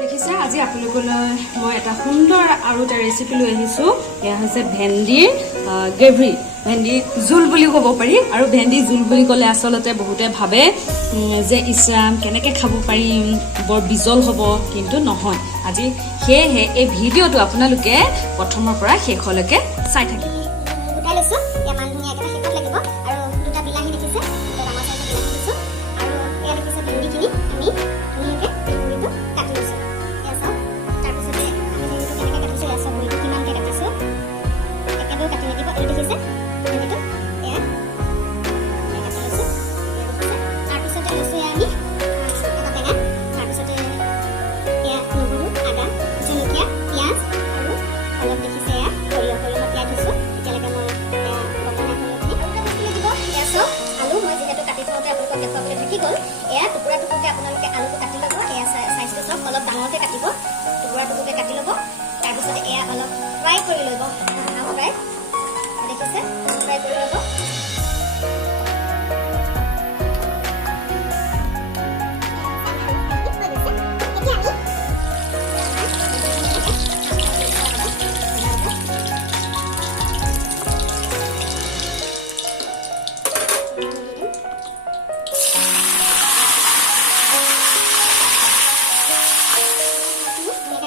দেখিছে আজি আপোনালোকলৈ মই এটা সুন্দৰ আৰু এটা ৰেচিপি লৈ আহিছোঁ। এয়া হৈছে ভেন্দিৰ গ্ৰেভি, ভেন্দি জোল বুলি ক'ব পাৰি। আৰু ভেন্দি জোল বুলি ক'লে আচলতে বহুতে ভাবে যে ইছৰাম কেনেকৈ খাব পাৰিম, বৰ বিজল হ'ব, কিন্তু নহয়। আজি সেয়েহে এই ভিডিঅ'টো আপোনালোকে প্ৰথমৰ পৰা শেষলৈকে চাই থাকিব। গোটাই লৈছোঁ, এয়া মান ধুনীয়াকৈ শেষত লাগিব। আৰু দুটা বিলাহী দেখিছে, দুটা ডাঙৰ চাইজৰ বিলাহী দিছোঁ। আৰু এয়া দেখিছে ভেন্দিখিনি আমি ধুনীয়াকৈ গুৰিটো কাটি লৈছোঁ। এয়া চাওক, তাৰপিছতে আমি ভেন্দিটো কেনেকৈ কাটিছোঁ, এয়া চাওক গুৰিটো কিমানকৈ কাটিছোঁ, একেবাৰেও কাটি নিদিব। এইটো দেখিছে ভেন্দিটো, এয়া কাটি লৈছোঁ, এয়া দেখিছে। তাৰপিছতে লৈছোঁ এয়া আমি এটা টেঙা, তাৰপিছতে এয়া নহৰু, আদা, জলকীয়া, পিঁয়াজ আৰু অলপ দেখিছে এয়া সৰিয়হ তিয়াই থৈছোঁ। এতিয়ালৈকে মই এয়া বটনা সৰিয়হখিনি লাগিব। এয়া চাওক আলু, মই যিহেতু কাটি থওঁতে আপোনালোকক দেখুৱাবলৈ থাকি গ'ল। এয়া টুকুৰা টুকুৰকৈ আপোনালোকে আলুটো কাটি ল'ব। এয়া চাইজটো চাওক, অলপ ডাঙৰকৈ কাটিব, টুকুৰা টুকুৰকৈ কাটি ল'ব। তাৰপিছতে এয়া অলপ ফ্ৰাই কৰি ল'ব, ফ্ৰাই দেখিছে, ফ্ৰাই কৰি ল'ব।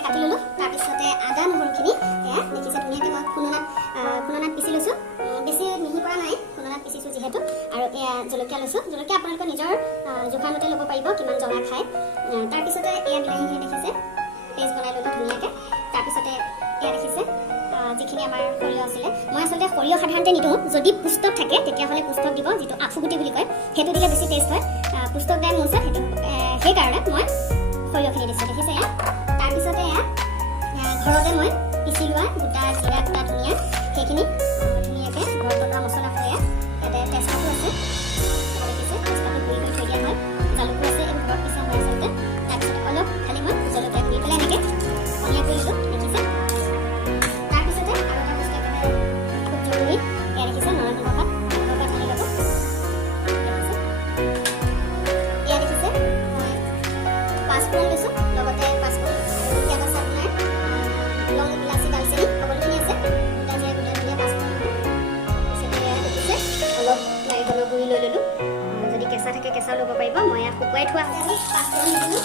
কাটি ল'লোঁ। তাৰপিছতে আদা নহৰুখিনি এয়া দেখিছে ধুনীয়াকৈ মই খুননাত পিচি লৈছোঁ। বেছি মিহি কৰা নাই, খুননাত পিচিছোঁ যিহেতু। আৰু এয়া জলকীয়া লৈছোঁ। জলকীয়া আপোনালোকে নিজৰ জোখাৰ মতে ল'ব পাৰিব, কিমান জ্বলা খায়। তাৰপিছতে এয়া বিলাহীখিনি দেখিছে পেষ্ট বনাই ল'লোঁ ধুনীয়াকৈ। তাৰপিছতে এয়া দেখিছে যিখিনি আমাৰ সৰিয়হ আছিলে, মই আচলতে সৰিয়হ সাধাৰণতে নিদিওঁ। যদি পুস্তক থাকে তেতিয়াহ'লে পুস্তক দিব, যিটো আফুগুটি বুলি কয়, সেইটো দিলে বেছি টেষ্ট হয়। পুস্তক দাই মোৰ ওচৰত, সেইটো সেইকাৰণে মই সৰিয়হখিনি দিছোঁ, দেখিছে এয়া। তাৰপিছতে এয়া ঘৰতে মই পিচি লোৱা গোটা জিৰা, গোটা ধনিয়া, সেইখিনি ধুনীয়াকৈ ঘৰত বনোৱা মছলা এয়া ইয়াতে তেজপাতো আছে, দেখিছে তেজপাতো গুড়ি কৰি থৈ দিয়া হয়, জালুকো আছে, এইবোৰ ঘৰত পিছা হয় আচলতে। তাৰপিছতে অলপ খালি মই জলকীয়া গুড়ি পেলাই এনেকৈ ধনিয়া কৰি দিলোঁ, দেখিছে। তাৰপিছতে আৰু এটা বস্তু একেবাৰে খুব জৰুৰী, এয়া দেখিছে নৰসিংহ পাত আনি ল'ব, দেখিছে। এয়া দেখিছে মই পাঁচফোৰণ লৈছোঁ, লগতে পাঁচফোৰণ আৰু পিঁয়াজ আপোনাৰ লং, ইলাচি, দালচেনি সকলোখিনি আছে। গোটা জিৰা, গোটা ধনিয়া, পাঁচফোৰণ। তাৰপিছতে এয়া দেখিছে অলপ নাৰিকলৰ গুড়ি লৈ ল'লোঁ, যদি কেঁচা থাকে কেঁচাও ল'ব পাৰিব। মই ইয়াত শুকুৱাই থোৱা আছে, পাঁচফোৰণ দি দিলোঁ।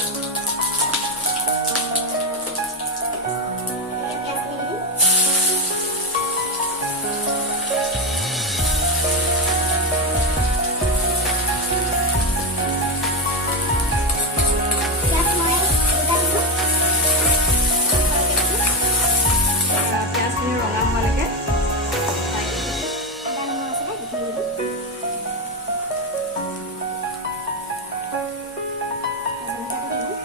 পিঁয়াজখিনি ৰঙা হোৱালৈকে আদা নহৰু আছিলে সেইখিনি দিলোঁ। জলকীয়াটো দিলোঁ।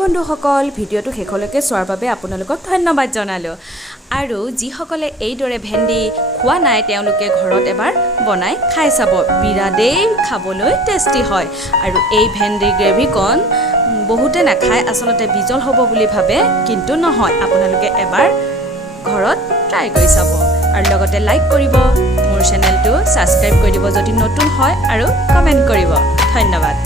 বন্ধুসকল ভিডিঅ'টো শেষলৈকে চোৱাৰ বাবে আপোনালোকক ধন্যবাদ জনালোঁ আৰু যিসকলে এইদৰে ভেন্দি খোৱা নাই তেওঁলোকে ঘৰত এবাৰ বনাই খাই চাব বিৰাটেই খাবলৈ টেষ্টি হয় আৰু এই ভেন্দিৰ গ্ৰেভিকণ বহুতে নাখায় আচলতে বিজল হ'ব বুলি ভাবে কিন্তু নহয় আপোনালোকে এবাৰ ঘৰত ট্ৰাই কৰি চাব আৰু লগতে লাইক কৰিব মোৰ চেনেলটো সাবস্ক্ৰাইব কৰি দিব যদি নতুন হয় আৰু কমেন্ট কৰিব ধন্যবাদ